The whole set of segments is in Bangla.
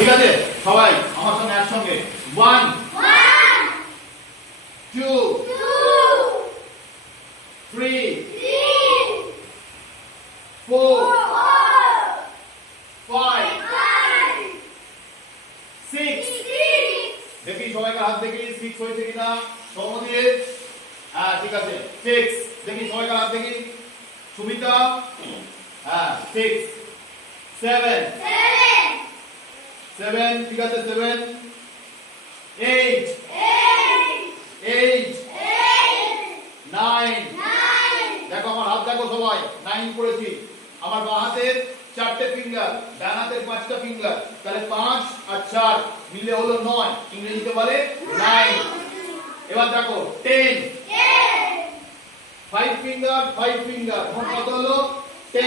ঠিক আছে সবাই আমার সঙ্গে একসঙ্গে 1 2 3 4 5 6 দেখি সবাইকার হাত দেখি 6 হয়েছে কিনা সৌমদীপ হ্যাঁ ঠিক আছে 6 দেখি সবাইকার হাত দেখি সুমিতা হ্যাঁ 6 7 ঠিক আছে 7 8 9 দেখো আমার হাত দেখো সবাই 9 করেছি আমার বাঁ হাতের 4টে ফিঙ্গার ডান হাতের 5টা ফিঙ্গার তাহলে 5 আর 4 মিলে হলো 9 ইংরেজিতে বলে 9 এবার দেখো 10 5 ফিঙ্গার মোট কত হলো 10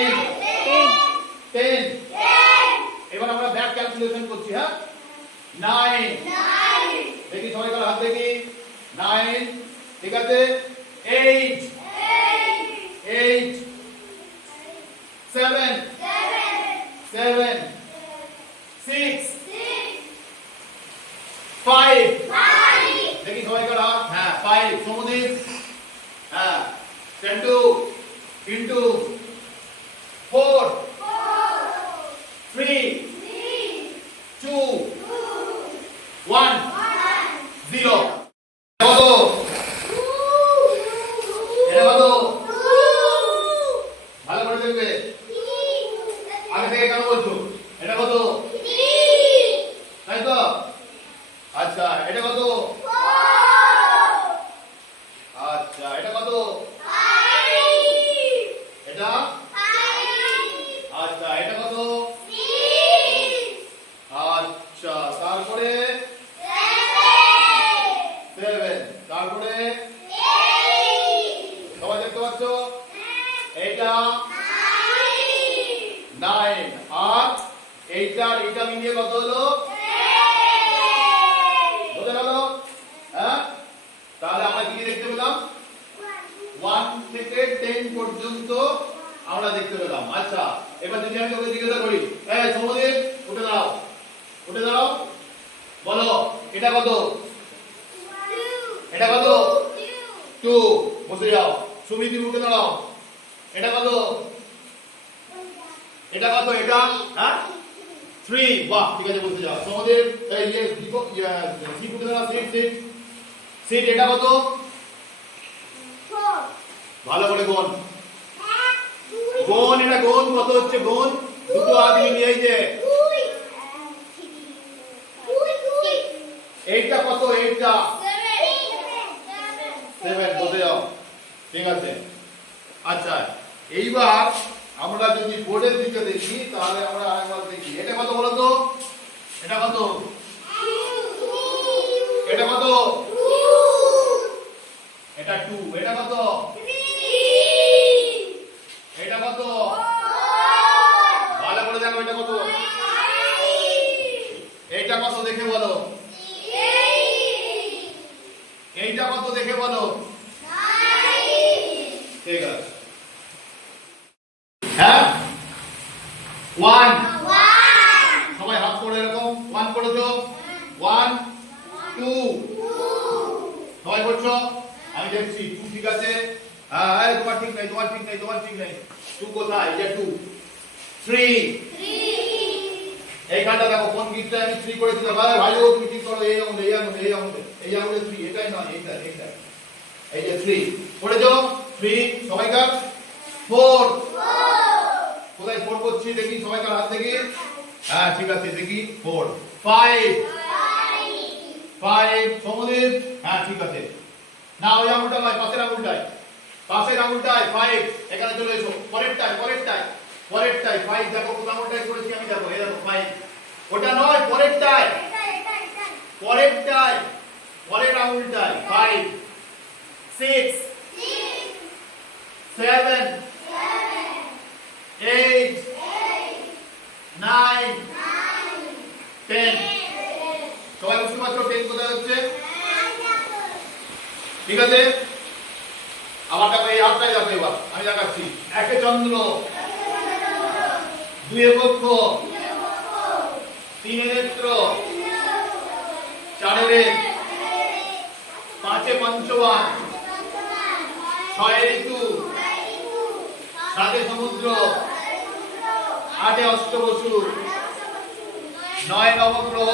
এবার আমরা ব্যাক ক্যালকুলেশন করছি হ্যাঁ 9 দেখি সবাইকার হাত দেখি 9 ঠিক আছে 8 7 6 5 দেখি সবাইকার হাত হ্যাঁ 5 সমুদীপ হ্যাঁ 10 into 4 3 2 1 0 কত এটা কত ভালো করে দেখবে আগে থেকে কেন বলছো এটা কত তাই তো আচ্ছা এটা কত আচ্ছা এটা কত এটা আচ্ছা এটা কত আচ্ছা তারপরে 7 তারপরে সবাই দেখতে পাচ্ছ এটা 9 আর এইটা মিলিয়ে কত হলো বোঝা গেল হ্যাঁ তাহলে আমরা কি দেখতে পেলাম 1 থেকে 10 পর্যন্ত আমরা দেখতে পেলাম আচ্ছা এবার যদি আমি তোকে জিজ্ঞাসা করি এই সমুদীপ উঠে দাও বলো এটা কত 2 বসে যাও সুমিতি উঠে দাও এটা কত এটা হ্যাঁ 3 বাহ ঠিক আছে বসে যাও সমুদীপ এই যে কি উঠে দাও সিট এটা কত 4 ভালো করে গোন এটা গোন কত হচ্ছে গোন দুটো হাত মিলিয়ে এই যে এইটা কত এইটা 7 বসে যাও ঠিক আছে আচ্ছা এইবার আমরা যদি বোর্ডের দিকে দেখি তাহলে আমরা আরেকবার দেখি এটা কত বলো তো এটা কত এটা 2 এটা কত এটা কত ভালো করে দেখো এটা কত এইটা কত দেখে বলো এইটা কত দেখে বলো ঠিক আছে হ্যাঁ 1 সবাই হাত করে এরকম 1 করে দাও 1 2 সবাই করছো আমি দেখছি 2 ঠিক আছে হ্যাঁ তোমার ঠিক নাই 2 কোথায় এটা 2 3 এইখানটা দেখো কোন গিটটা আমি 3 করে দিতে ভাই ভাইও তুমি ঠিক করো এই আঙুলে 3 এটাই না এইটা এই যে 3 করে দাও 3 সবাইকার 4 কোথায় 4 করছি দেখি সবাইকার হাত দেখি হ্যাঁ ঠিক আছে দেখি 4 5 সমুদীপ হ্যাঁ ঠিক আছে না ওই আঙুলটা নয় পাশের আঙুলটায় 5 এখানে চলে এসো পরেরটায় 5 দেখো কোন আঙুলটায় করেছি আমি দেখো এই দেখো 5 ওটা নয় পরেরটায় পরের আঙুলটায় 5 6 7 8 9 10 সবাই বুঝতে পারছো 10 কোথায় হচ্ছে ঠিক আছে আমার দেখো এই হাতটাই দেখো এবার আমি দেখাচ্ছি একে চন্দ্র দুয়ে পক্ষ তিনে নেত্র, চারে বেদ, পাঁচে পঞ্চবান, ছয়ে ঋতু, সাতে সমুদ্র, আটে অষ্টবসু, নয় নবগ্রহ,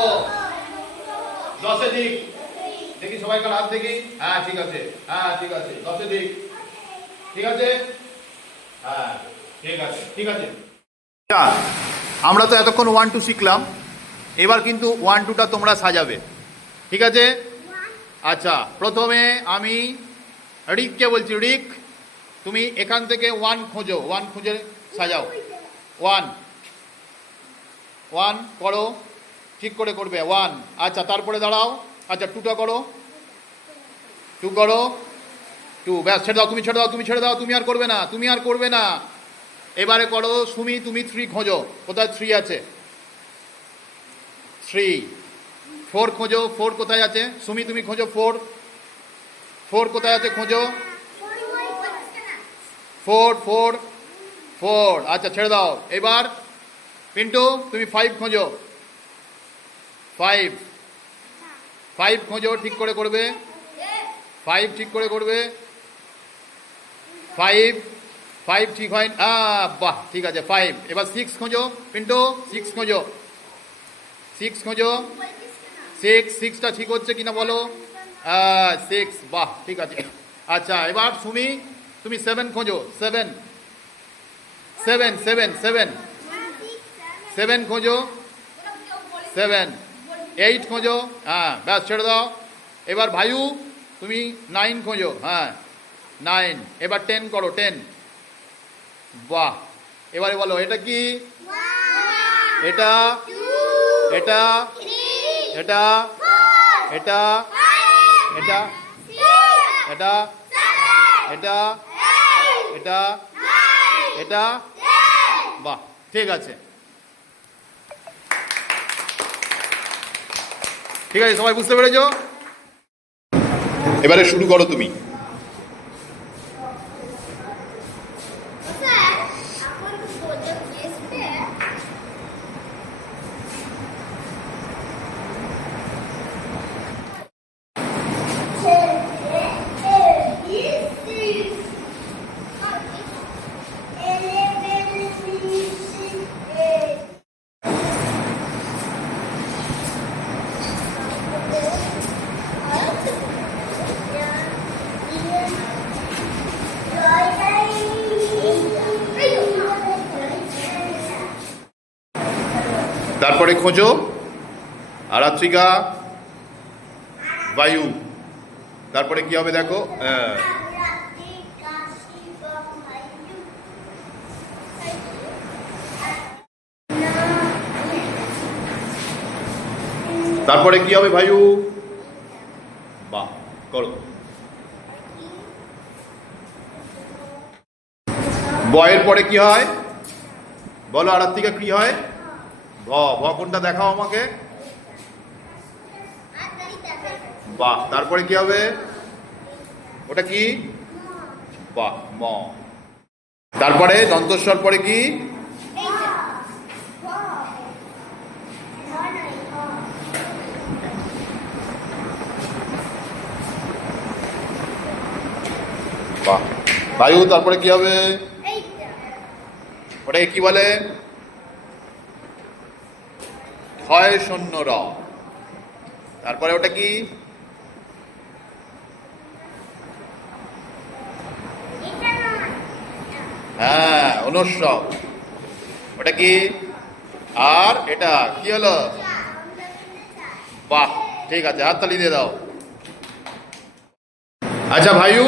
দশে দিক। দেখি সবাইকার হাত দেখি। হ্যাঁ ঠিক আছে, হ্যাঁ ঠিক আছে, দশে দিক। ঠিক আছে, হ্যাঁ ঠিক আছে, ঠিক আছে। আমরা তো এতক্ষণ 1 2 শিখলাম, এবার কিন্তু 1 2টা তোমরা সাজাবে। ঠিক আছে? আচ্ছা, প্রথমে আমি রিককে বলছি। রিক, তুমি এখান থেকে 1 খোঁজো, 1 খুঁজে সাজাও। 1 1 করো, ঠিক করে করবে। 1, আচ্ছা তারপরে দাঁড়াও। আচ্ছা 2টা করো, 2 করো, 2, ব্যাস ছেড়ে দাও, তুমি ছেড়ে দাও, তুমি ছেড়ে দাও, তুমি আর করবে না, তুমি আর করবে না। এবারে করো সুমি, তুমি 3 খোঁজো। কোথায় 3 আছে? 3। 4 খোঁজো, 4 কোথায় আছে? সুমি তুমি খোঁজো 4। 4 কোথায় আছে খোঁজো। 4 4 4, আচ্ছা ছেড়ে দাও। এবার পিন্টু তুমি 5 খোঁজো। 5 5 খোঁজো, ঠিক করে করবে। 5 ঠিক করে করবে। 5 5 ঠিক হয়। বাহ ঠিক আছে 5। এবার 6 খোঁজো পিন্টু, 6 খোঁজো। 6 খোঁজো। 6টা ঠিক হচ্ছে কিনা বলো। 6, বাহ ঠিক আছে। আচ্ছা এবার সুমি তুমি 7 খোঁজো। 7 7 7 7 7 খোঁজো। 7 8 খোঁজো। হ্যাঁ ব্যাস ছেড়ে দাও। এবার ভাইউ তুমি 9 খোঁজো। হ্যাঁ 9। এবার 10 করো। 10, বাহ। এবারে বলো এটা কি? এটা, এটা, এটা, এটা, এটা, এটা, এটা, এটা, এটা, বাহ ঠিক আছে। ঠিক আছে, সবাই বুঝতে পেরেছো? এবারে শুরু করো তুমি। তারপরে খোঁজো আরাত্রিকা, বায়ু। তারপরে কি হবে দেখো। তারপরে কি হবে বায়ু? বাহ করো। বয়ের পরে কি হয় বলো আরাত্রিকা? কি হয়? ভ। ভ কোনটা দেখাও আমাকে। বাহ। তারপরে কি হবে? ওটা কি? বাহ, ম। তারপরে দন্তস্বর পরে কি? বাহ। বায়ু। তারপরে কি হবে? ওটাকে কি বলে? ক্ষয় শূন্য র। তারপরে ওটা কি? হ্যাঁ অনুস্বর। ওটা কি? আর এটা কি হলো? বাহ ঠিক আছে, হাততালি দিয়ে দাও। আচ্ছা ভাইউ,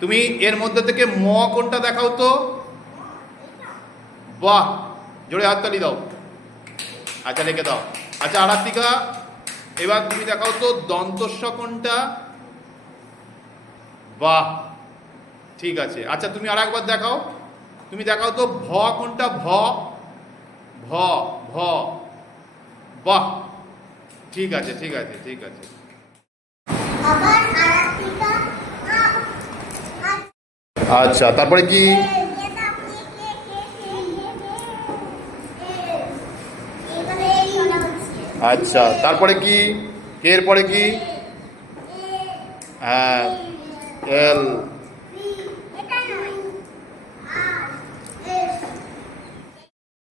তুমি এর মধ্যে থেকে ম কোনটা দেখাও তো। বাহ, জোরে হাততালি দাও। আচ্ছা লিখে দাও। আচ্ছা আরাত্রিকা, এবার তুমি দেখাও তো দন্তস্ব কোনটা। বাহ ঠিক আছে। আচ্ছা তুমি আর একবার দেখাও। তুমি দেখাও তো ভ কোনটা। ভ ভ ভ, বাহ ঠিক আছে, ঠিক আছে, ঠিক আছে। আচ্ছা তারপরে কি? আচ্ছা, তারপরে কি? কে এর পরে কি? হ্যাঁ, এল।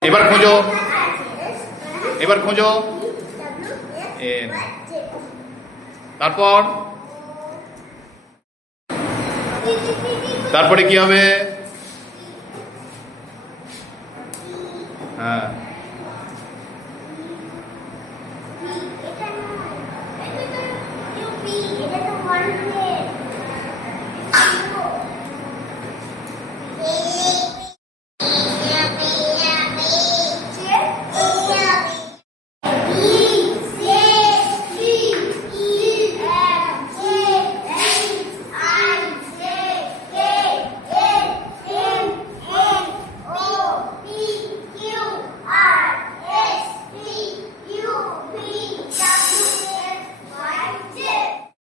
এবার খোঁজো, এবার খোঁজো এন। তারপর তারপরে কি হবে? হ্যাঁ, এটা তো